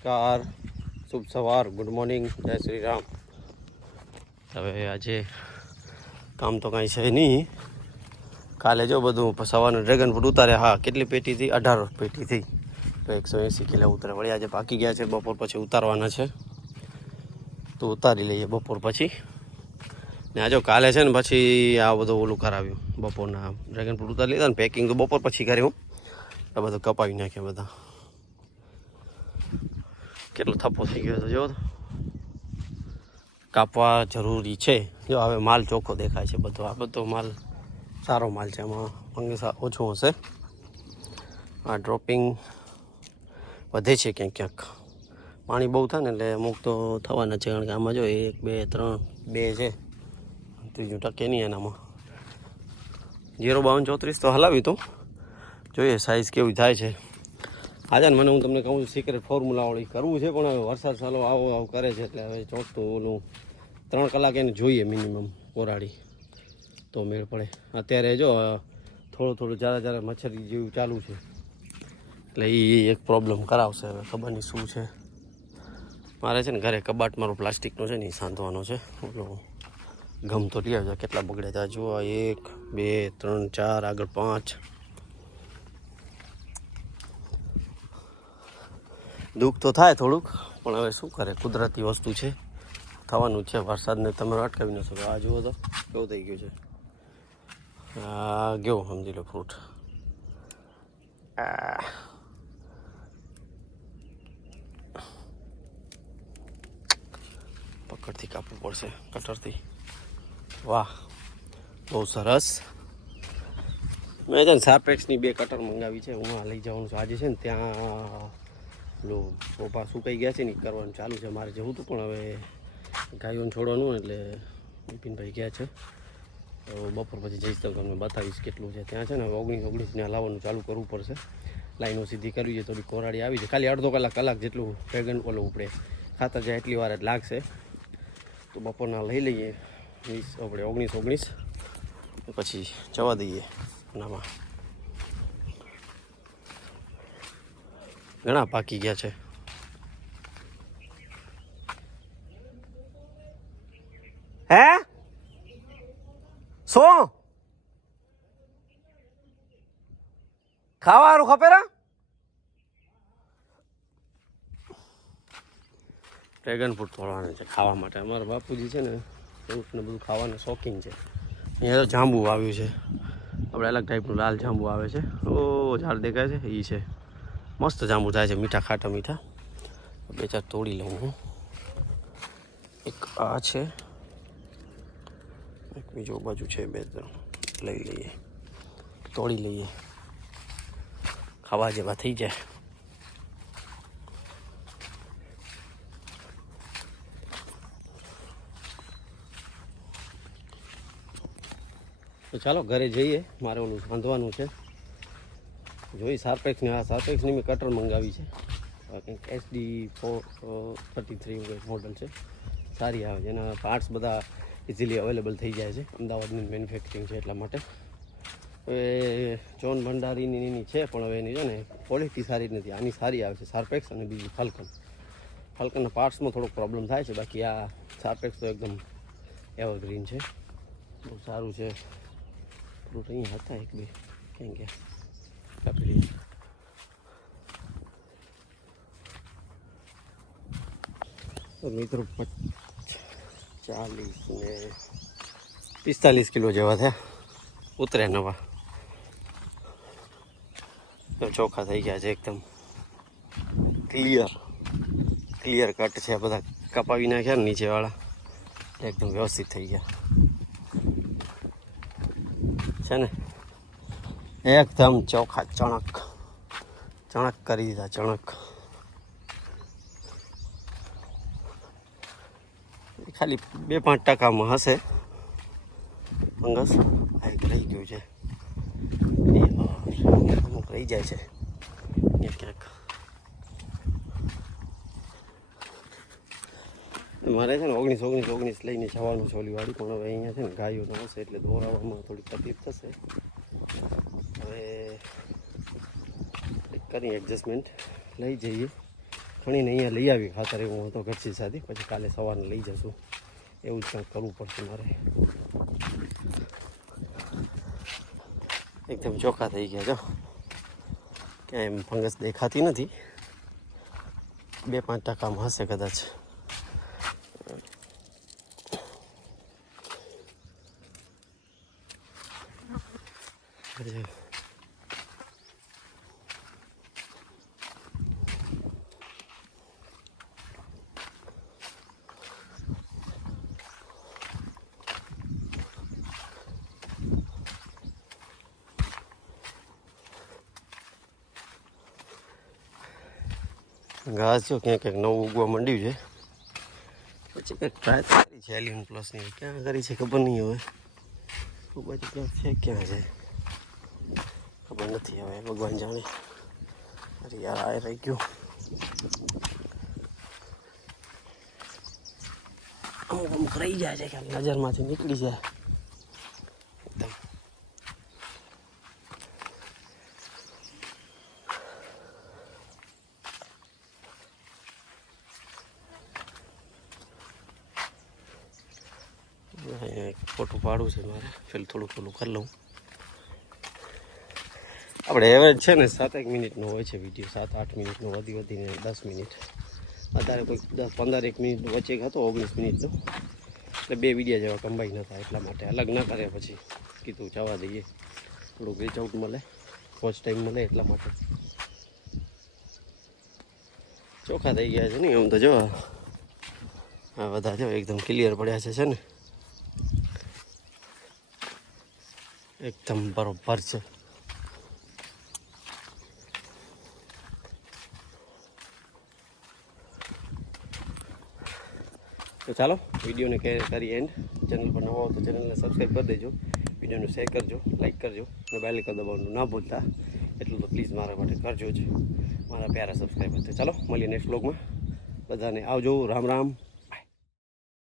નમસ્કાર, શુભ સવાર, good morning, જય શ્રી રામ. હવે આજે કામ તો કાંઈ છે નહીં. કાલે જો બધું સવારનું ડ્રેગન ફ્રૂટ ઉતારે. હા, કેટલી પેટી થઈ? 18 પેટી થઈ. તો 180 કિલો ઉતરે. વળી આજે પાકી ગયા છે, બપોર પછી ઉતારવાના છે. તો ઉતારી લઈએ બપોર પછી. ને આ જો કાલે છે ને પછી આ બધું ઓલું કરાવ્યું. બપોરના ડ્રેગન ફ્રૂટ ઉતારી લીધા ને પેકિંગ તો બપોર પછી કર્યું. આ બધું કપાવી નાખ્યા બધા. કેટલો થપ્પો થઈ ગયો હતો જો. કાપવા જરૂરી છે. જો હવે માલ ચોખ્ખો દેખાય છે બધો. આ બધો માલ સારો માલ છે. એમાં ફંગસ ઓછું હશે. આ ડ્રોપિંગ વધે છે ક્યાંક ક્યાંક. પાણી બહુ થાય ને એટલે અમુક તો થવાના છે. કારણ કે આમાં જો 1 2 3 2 છે, ત્રીજું ટકે નહીં એનામાં. 05234 તો હલાવી તું જોઈએ સાઈઝ કેવી થાય છે. આજે ને મને હું તમને કહું સિક્રેટ ફોર્મ્યુલાવાળી કરવું છે, પણ હવે વરસાદ ચાલો આવો કરે છે એટલે હવે ચોથતું ઓલું 3 કલાક એને જોઈએ મિનિમમ કોરાડી તો મેળ પડે. અત્યારે જો થોડું જ્યારે મચ્છરી જેવું ચાલુ છે એટલે એ એક પ્રોબ્લેમ કરાવશે. હવે ખબર નહીં શું છે. મારે છે ને ઘરે કબાટ મારો પ્લાસ્ટિકનો છે ને એ સાંધવાનો છે. ઓલો ગમ તો રહ્યા છે. કેટલા બગડ્યા હતા જુઓ. 1 2 3 4 આગળ 5. દુઃખ તો થાય થોડુંક, પણ હવે શું કરે, કુદરતી વસ્તુ છે, થવાનું છે. વરસાદને તમે અટકાવી ન શકો. આ જુઓ તો કેવું થઈ ગયું છે. આ ગયો સમજી લો ફ્રૂટ. પકડથી કાપવું પડશે, કટરથી. વાહ, બહુ સરસ. મેં છે ને સાપેક્સની 2 કટર મંગાવી છે. હું આ લઈ જવાનું છું આજે છે ને. ત્યાં પેલું સોફા સુકાઈ ગયા છે ને કરવાનું ચાલુ છે. મારે જવું હતું પણ હવે ગાયોને છોડવાનું એટલે બિપિનભાઈ ગયા છે. તો બપોર પછી જઈશ તો તમને બતાવીશ કેટલું છે. ત્યાં છે ને 19 ત્યાં લાવવાનું ચાલુ કરવું પડશે. લાઈનો સીધી કરવી છે. થોડી કોરાડી આવી છે. ખાલી અડધો કલાક જેટલું ડ્રેગન ઓલું ઉપડે ખાતર જાય એટલી વાર જ લાગશે. તો બપોરના લઈ લઈએ 19 પછી જવા દઈએ. નામાં ઘણા પાકી ગયા છે. હે શું ખાવાનું ખપેરા? ડ્રેગન ફ્રૂટ તોડવાના છે ખાવા માટે. અમારા બાપુજી છે ને ફ્રૂટને બધું ખાવાના શોખીન છે. અહીંયા તો જાંબુ આવ્યું છે. આપણે અલગ ટાઈપનું લાલ જાંબુ આવે છે. ઓ ઝાડ દેખાય છે એ છે. મસ્ત જાંબુ થાય છે, મીઠા ખાટા મીઠા. 2-4 તોડી લઉં હું. એક આ છે, એક બીજો બાજુ છે. 2-3 લઈ લઈએ, તોડી લઈએ, ખાવા જેવા થઈ જાય. તો ચાલો ઘરે જઈએ. મારે ઓલું બાંધવાનું છે. જોઈ સારપેક્સની. આ સારપેક્સની મેં કટર મંગાવી છે. કંઈક SD 433 મોડલ છે. સારી આવે છે. એના પાર્ટ્સ બધા ઇઝીલી અવેલેબલ થઈ જાય છે. અમદાવાદની મેન્યુફેક્ચરિંગ છે એટલા માટે. હવે જોન ભંડારીની એની છે, પણ હવે એની છે ને ક્વોલિટી સારી નથી. આની સારી આવે છે સારપેક્સ, અને બીજી ફાલ્કનના પાર્ટ્સમાં થોડોક પ્રોબ્લેમ થાય છે. બાકી આ સારપેક્સ તો એકદમ એવરગ્રીન છે, બહુ સારું છે. ફ્રૂટ અહીંયા હતા 1-2 ક્યાં ગયા કાપી લઈએ. મિત્રો 40 ને 45 કિલો જેવા થયા. ઉતરે નવા તો ચોખ્ખા થઈ ગયા છે. એકદમ ક્લિયર કટ છે. બધા કપાવી નાખ્યા ને નીચેવાળા, એકદમ વ્યવસ્થિત થઈ ગયા છે ને. એકદમ ચોખ્ખા ચણક કરી દીધા. ચણક ખાલી 2-5% હશે ફંગસ. આ એક રહી ગયું છે. અમુક રહી જાય છે ક્યાંક. મારે છે ને 19 લઈને જવાનું છે ઓલી વાડી. પણ હવે અહીંયા છે ને ગાયો ન હશે એટલે દોરાવવામાં થોડી તકલીફ થશે. હવે કરી એડજસ્ટમેન્ટ લઈ જઈએ. ખણીને અહીંયા લઈ આવી ખાતર એવું હતો ઘરથી સાથે, પછી કાલે સવારને લઈ જશું. એવું જ કંઈક કરવું પડશે મારે. એકદમ ચોખ્ખા થઈ ગયા જો, ક્યાંય એમ ફંગસ દેખાતી નથી. 2-5% હશે કદાચ. ઘાસ જો ક્યાંક ક્યાંક નવું ઉગવા માંડ્યું છે. પછી કંઈક ટ્રાય કરી છે એલિયન પ્લસની, ક્યાં કરી છે ખબર નહીં. હવે બાજુ ક્યાંક છે, ક્યાં છે ખબર નથી. હવે ભગવાન જાણે. અરે યાર આ રહી ગયું. અમુક રહી જાય છે કે નજરમાંથી નીકળી જાય એકદમ. ફોટું પાડવું છે મારે, પેલું થોડું કરી લઉં. આપણે એવરેજ છે ને 7-1 મિનિટનો હોય છે વિડીયો, 7-8 મિનિટનો, વધીને 10 મિનિટ. અત્યારે કોઈ 10-15 મિનિટનો વચ્ચે હતો 19 મિનિટનો, એટલે 2 વિડીયો જેવા કમ્બાઈન હતા. એટલા માટે અલગ ના કરે. પછી કીધું જવા દઈએ, થોડુંક રીચ આઉટ મળે, વોચ ટાઈમ મળે, એટલા માટે. ચોખ્ખા થઈ ગયા છે ને આમ તો જો. હા બધા જો એકદમ ક્લિયર પડ્યા છે ને, એકદમ બરોબર છે. તો ચાલો વિડીયોને કરી એન્ડ. ચેનલ પર નવો હો તો ચેનલને સબસ્ક્રાઈબ કરી દેજો, વિડીયોને શેર કરજો, લાઈક કરજો, અને બેલ આઇકન દબાવવાનું ના ભૂલતા. એટલું તો પ્લીઝ મારા માટે કરજો જ, મારા પ્યારા સબસ્ક્રાઈબર. તો ચાલો મળીએ નેક્સ્ટ વ્લોગમાં. બધાને આવજો. રામ રામ.